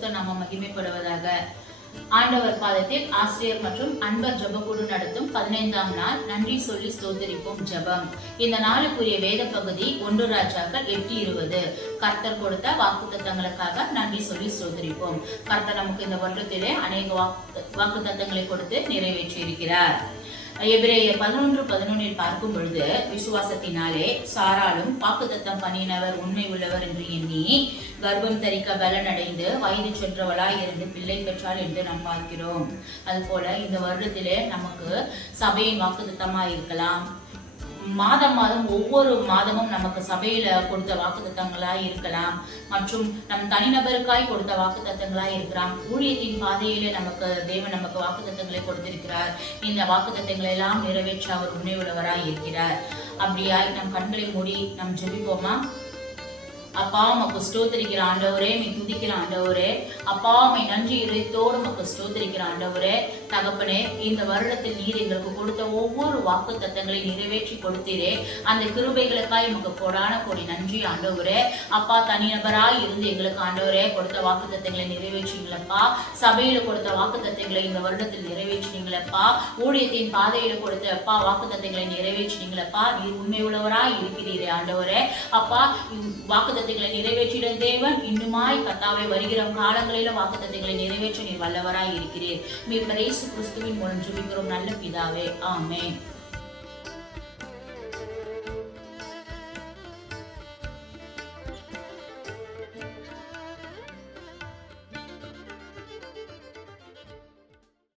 பரிசுத்த நாமம் மகிமைப்படுவதாக. ஆண்டவர் பாதத்தில் ஆசிரியர் மற்றும் அன்பர் ஜெபக்குழு நடத்தும் 15ஆம் நாள் நன்றி சொல்லி ஸ்தோத்திரிப்போம் ஜெபம். இந்த நாளுக்குரிய வேத பகுதி 1 ராஜாக்கள் 8:20. கர்த்தர் கொடுத்த வாக்குத்தத்தங்களுக்காக நன்றி சொல்லி ஸ்தோத்திரிப்போம். கர்த்தர் நமக்கு இந்த வருடத்திலே அநேக வாக்குத்தத்தங்களை கொடுத்து நிறைவேற்றி இருக்கிறார். எபிரேயர் 11:11 பார்க்கும் பொழுது, விசுவாசத்தினாலே சாராலும் வாக்குத்தத்தம் பண்ணினவர் உண்மை உள்ளவர் என்று எண்ணி கர்ப்பம் தரிக்க பலன் அடைந்து வயது சென்றவளாய் இருந்து பிள்ளை பெற்றாள் என்று நாம் பார்க்கிறோம். அதுபோல இந்த வருடத்திலே நமக்கு சபையின் வாக்குத்தத்தமா இருக்கலாம். மாதம் ஒவ்வொரு மாதமும் நமக்கு சபையில கொடுத்த வாக்குத்தத்தங்களாய் இருக்கலாம், மற்றும் நம் தனிநபருக்காய் கொடுத்த வாக்குத்தத்தங்களாய் இருக்கலாம். ஊழியத்தின் பாதையிலே தேவன் நமக்கு வாக்குத்தத்தங்களை கொடுத்திருக்கிறார். இந்த வாக்குத்தத்தங்களை எல்லாம் நிறைவேற்ற அவர் உண்மை உள்ளவராய் இருக்கிறார். அப்படியாய் நம் கண்களை மூடி நம் ஜெபிப்போமா? அப்பா, உமக்கு ஸ்தோத்திரிக்கிற ஆண்டவரே, நீ துதிக்கிற ஆண்டவரே. அப்பா, உம்மை நன்றி இதயத்தோடு உமக்கு ஸ்தோத்திரிக்கிற ஆண்டவரே. தகப்பனே, இந்த வருடத்தில் நீர் எங்களுக்கு கொடுத்த ஒவ்வொரு வாக்கு தத்தங்களை நிறைவேற்றி கொடுத்தீரே, அந்த கிருபைகளுக்காய் உமக்கு கோடான கோடி நன்றி ஆண்டவரே. அப்பா, தனிநபராய் இருந்து எங்களுக்கு ஆண்டவரே கொடுத்த வாக்கு தத்தங்களை நிறைவேற்றிங்களப்பா. சபையில கொடுத்த வாக்கு தத்தங்களை இந்த வருடத்தில் நிறைவேற்றினீங்களப்பா. ஊழியத்தின் பாதையில கொடுத்த அப்பா வாக்கு தத்தங்களை நிறைவேற்றினீங்களப்பா. நீர் உண்மை உள்ளவராய் இருக்கிறீரே ஆண்டவரே. அப்பா, வாக்கு நிறைவேற்றிட தேவன் இன்னுமாய் கர்த்தாவே வருகிற காலங்களில வாக்குத்தத்தங்களை நிறைவேற்ற நீர் வல்லவராய் இருக்கிறீர். மீட்பர் இயேசு கிறிஸ்துவின் மூலம் ஜெபிக்கிறோம் நல்ல பிதாவே, ஆமென்.